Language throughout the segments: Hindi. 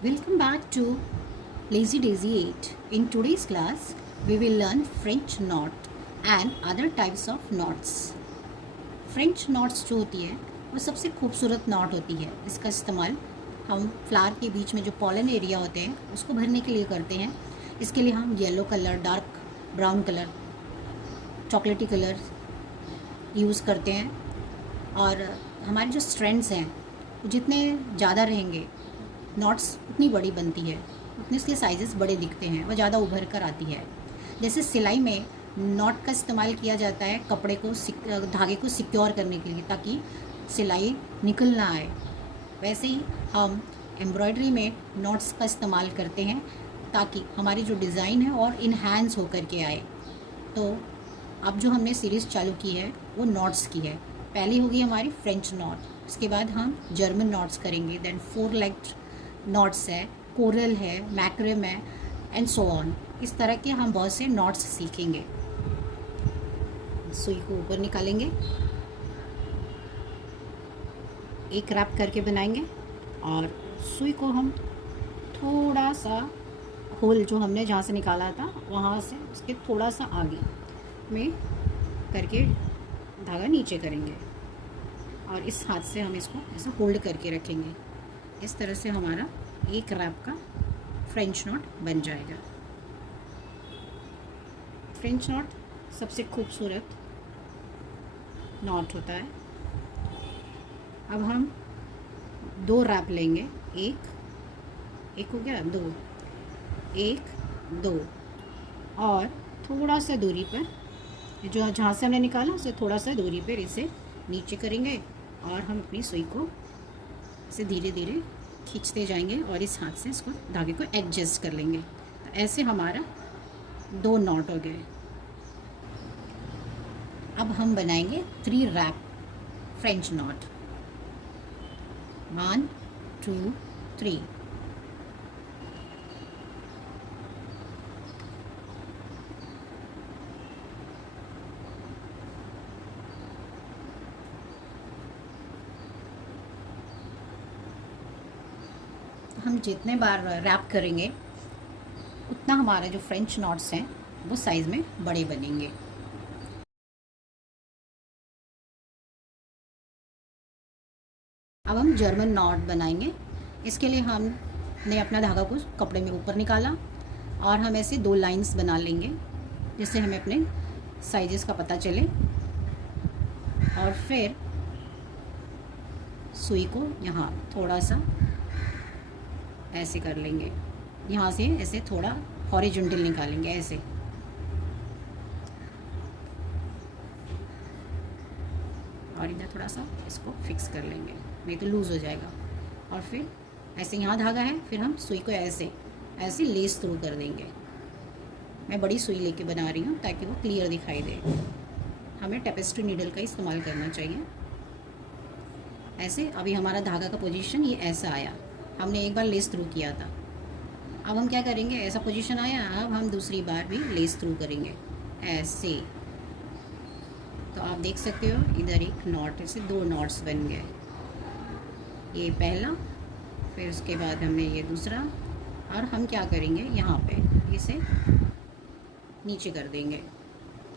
Welcome back to Lazy Daisy 8. In today's class, we will learn French knot and other types of knots. French knots जो होती है वो सबसे खूबसूरत नॉट होती है। इसका इस्तेमाल हम फ्लावर के बीच में जो पॉलन एरिया होते हैं उसको भरने के लिए करते हैं। इसके लिए हम yellow colour, dark brown colour, चॉकलेटी कलर यूज़ करते हैं। और हमारे जो स्ट्रैंड्स हैं वो जितने ज़्यादा रहेंगे नॉट्स उतनी बड़ी बनती है, उतने इसके साइजेस बड़े दिखते हैं, वो ज़्यादा उभर कर आती है। जैसे सिलाई में नॉट का इस्तेमाल किया जाता है कपड़े को धागे को सिक्योर करने के लिए ताकि सिलाई निकल ना आए, वैसे ही हम एम्ब्रॉयडरी में नॉट्स का इस्तेमाल करते हैं ताकि हमारी जो डिज़ाइन है और इन्हांस होकर के आए। तो अब जो हमने सीरीज़ चालू की है वो नॉट्स की है। पहली होगी हमारी फ्रेंच नॉट, उसके बाद हम जर्मन नॉट्स करेंगे, देन 4 लेग्ड नॉट्स है, कोरल है, मैक्रम है एंड सो ऑन। इस तरह के हम बहुत से नॉट्स सीखेंगे। सुई को ऊपर निकालेंगे, एक रैप करके बनाएंगे और सुई को हम थोड़ा सा होल जो हमने जहाँ से निकाला था वहाँ से उसके थोड़ा सा आगे में करके धागा नीचे करेंगे और इस हाथ से हम इसको ऐसा होल्ड करके रखेंगे। इस तरह से हमारा एक रैप का फ्रेंच नॉट बन जाएगा। फ्रेंच नॉट सबसे खूबसूरत नॉट होता है। अब हम 2 रैप लेंगे, एक हो गया, 2, 1, 2 और थोड़ा सा दूरी पर जो जहाँ से हमने निकाला उससे थोड़ा सा दूरी पर इसे नीचे करेंगे और हम अपनी सुई को इसे धीरे धीरे खींचते जाएंगे और इस हाथ से इसको धागे को एडजस्ट कर लेंगे। तो ऐसे हमारा 2 नॉट हो गए। अब हम बनाएंगे 3 रैप फ्रेंच नॉट। 1 2 3। हम जितने बार रैप करेंगे उतना हमारा जो फ्रेंच नॉट्स हैं वो साइज़ में बड़े बनेंगे। अब हम जर्मन नॉट बनाएंगे। इसके लिए हमने अपना धागा को कपड़े में ऊपर निकाला और हम ऐसे 2 लाइंस बना लेंगे जिससे हमें अपने साइजेस का पता चले और फिर सुई को यहाँ थोड़ा सा ऐसे कर लेंगे, यहाँ से ऐसे थोड़ा हॉरिजॉन्टल निकालेंगे ऐसे और इधर थोड़ा सा इसको फिक्स कर लेंगे, नहीं तो लूज़ हो जाएगा। और फिर ऐसे यहाँ धागा है, फिर हम सुई को ऐसे ऐसे लेस थ्रू कर देंगे। मैं बड़ी सुई लेके बना रही हूँ ताकि वो क्लियर दिखाई दे। हमें टेपेस्ट्री नीडल का इस्तेमाल करना चाहिए। ऐसे अभी हमारा धागा का पोजीशन ये ऐसा आया, हमने एक बार लेस थ्रू किया था। अब हम क्या करेंगे, ऐसा पोजीशन आया, अब हम दूसरी बार भी लेस थ्रू करेंगे ऐसे। तो आप देख सकते हो इधर एक नॉट, ऐसे 2 नॉट्स बन गए, ये पहला, फिर उसके बाद हमने ये दूसरा। और हम क्या करेंगे, यहाँ पे इसे नीचे कर देंगे।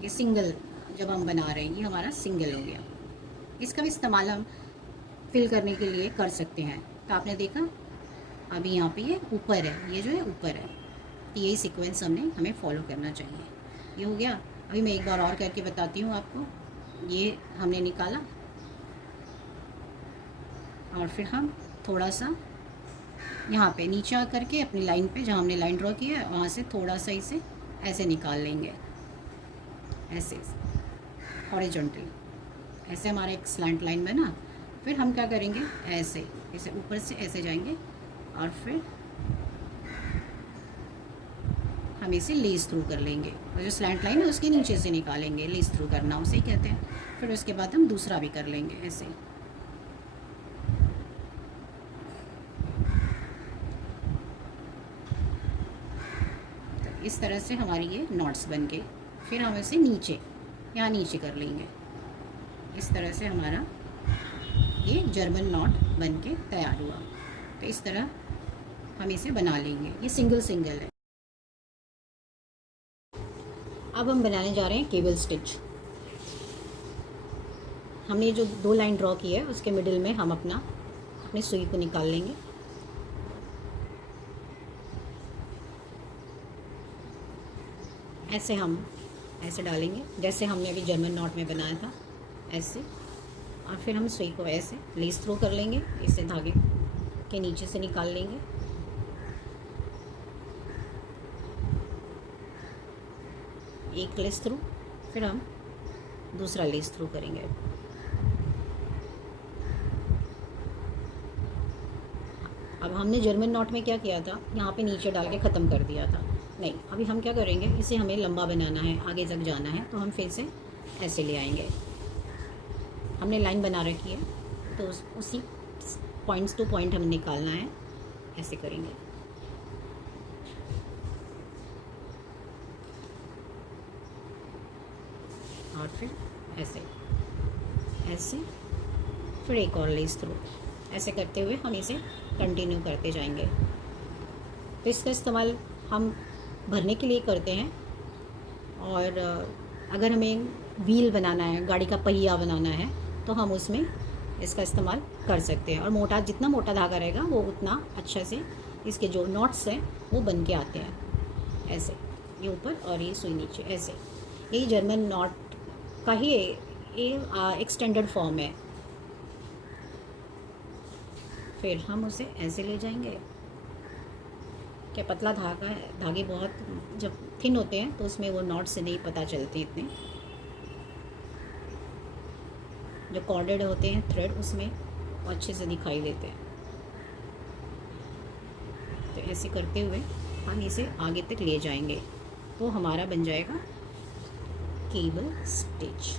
ये सिंगल जब हम बना रहे हैं ये हमारा सिंगल हो गया। इसका भी इस्तेमाल हम फिल करने के लिए कर सकते हैं। तो आपने देखा अभी यहाँ पे ये ऊपर है, ये जो है ऊपर है, तो यही सीक्वेंस हमें फॉलो करना चाहिए। ये हो गया। अभी मैं एक बार और करके बताती हूँ आपको। ये हमने निकाला और फिर हम थोड़ा सा यहाँ पे नीचे आ करके अपनी लाइन पे जहाँ हमने लाइन ड्रॉ की है वहाँ से थोड़ा सा इसे ऐसे निकाल लेंगे, ऐसे हॉरिजॉन्टल। ऐसे हमारा एक स्लैंट लाइन बना। फिर हम क्या करेंगे, ऐसे ऐसे ऊपर से ऐसे जाएंगे और फिर हम इसे लेस थ्रू कर लेंगे और जो स्लैंट लाइन है उसके नीचे से निकालेंगे। लेस थ्रू करना उसे ही कहते हैं। फिर उसके बाद हम दूसरा भी कर लेंगे ऐसे। तो इस तरह से हमारी ये नॉट्स बन गए। फिर हम इसे नीचे, यहाँ नीचे कर लेंगे। इस तरह से हमारा ये जर्मन नॉट बन के तैयार हुआ। तो इस तरह हम इसे बना लेंगे। ये सिंगल सिंगल है। अब हम बनाने जा रहे हैं केबल स्टिच। हमने जो 2 लाइन ड्रॉ की है उसके मिडिल में हम अपनी सुई को निकाल लेंगे। ऐसे डालेंगे जैसे हमने अभी जर्मन नॉट में बनाया था, ऐसे। और फिर हम सुई को ऐसे लेस थ्रू कर लेंगे, इसे धागे के नीचे से निकाल लेंगे। एक लेस थ्रू, फिर हम दूसरा लेस थ्रू करेंगे। अब हमने जर्मन नॉट में क्या किया था, यहाँ पे नीचे डाल के ख़त्म कर दिया था। नहीं, अभी हम क्या करेंगे, इसे हमें लंबा बनाना है, आगे तक जाना है, तो हम फिर से ऐसे ले आएंगे। हमने लाइन बना रखी है तो उसी पॉइंट्स टू पॉइंट हमें निकालना है, ऐसे करेंगे। और फिर ऐसे फिर एक और लेस थ्रू, ऐसे करते हुए हम इसे कंटिन्यू करते जाएंगे। तो इसका इस्तेमाल हम भरने के लिए करते हैं, और अगर हमें व्हील बनाना है, गाड़ी का पहिया बनाना है, तो हम उसमें इसका इस्तेमाल कर सकते हैं। और जितना मोटा धागा रहेगा वो उतना अच्छा से इसके जो नॉट्स हैं वो बन के आते हैं। ऐसे ये ऊपर और ये सुई नीचे, ऐसे। यही जर्मन नॉट का ही एक्सटेंडेड फॉर्म है। फिर हम उसे ऐसे ले जाएंगे। क्या पतला धागा है, धागे बहुत जब थिन होते हैं तो उसमें वो नॉट से नहीं पता चलते इतने। जो कॉर्डेड होते हैं थ्रेड, उसमें वो अच्छे से दिखाई देते हैं। तो ऐसे करते हुए हम इसे आगे तक ले जाएंगे, तो हमारा बन जाएगा केबल स्टिच।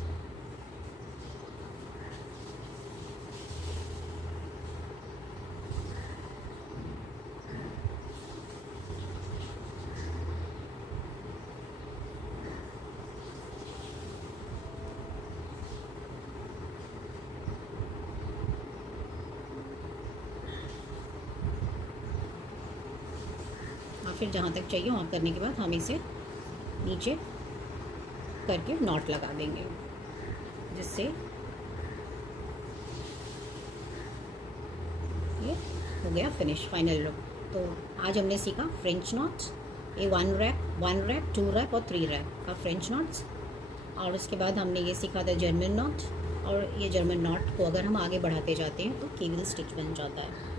और फिर जहाँ तक चाहिए वहाँ करने के बाद हम इसे नीचे करके नॉट लगा देंगे, जिससे ये हो गया फिनिश, फाइनल लुक। तो आज हमने सीखा फ्रेंच नॉट्स, ये 1 रैप 2 रैप और 3 रैप का फ्रेंच नॉट्स। और उसके बाद हमने ये सीखा था जर्मन नॉट, और ये जर्मन नॉट को अगर हम आगे बढ़ाते जाते हैं तो केबल स्टिच बन जाता है।